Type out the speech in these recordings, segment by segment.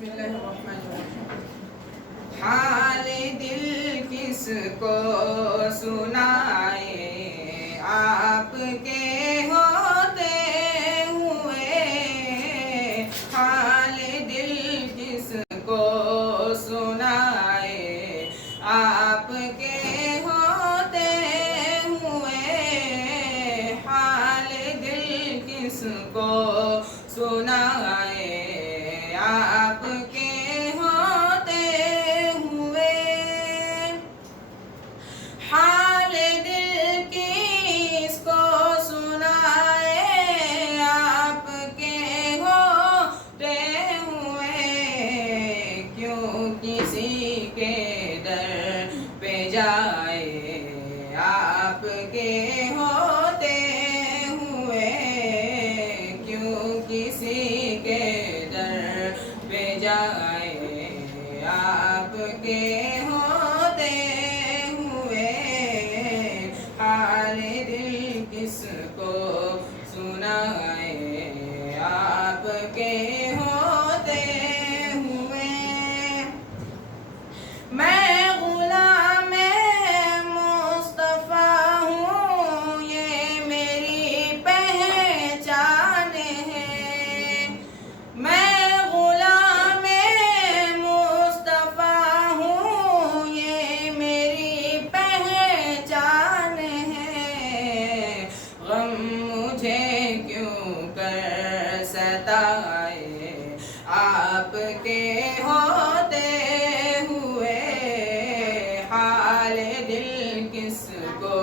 بسم اللہ الرحمن الرحیم۔ حال دل کس کو سنائے آپ کے ہوتے ہوئے، حال دل کس کو سنائے آپ کے ہوتے ہوئے، حال دل کس کو سنائے آپ کے ہوتے ہوئے، حال دل کس کو سنائے آپ کے ہوتے ہوئے، کیوں کسی کے در پہ جائے آپ کے ہوتے ہوئے، کیوں کسی کے در پہ جائے آپ کے ہوتے ہوئے، حال دل کس کو سنائے آپ کے ہوتے ہوئے۔ میں غلام مصطفیٰ ہوں، یہ میری پہچان ہے، میں غلام مصطفیٰ ہوں، یہ میری پہچان ہے، غم مجھے کیوں کر ستائے آپ کے ہوتے ہوئے، حال دل کس کو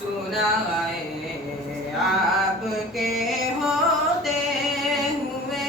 سنائے آپ کے ہوتے ہوئے۔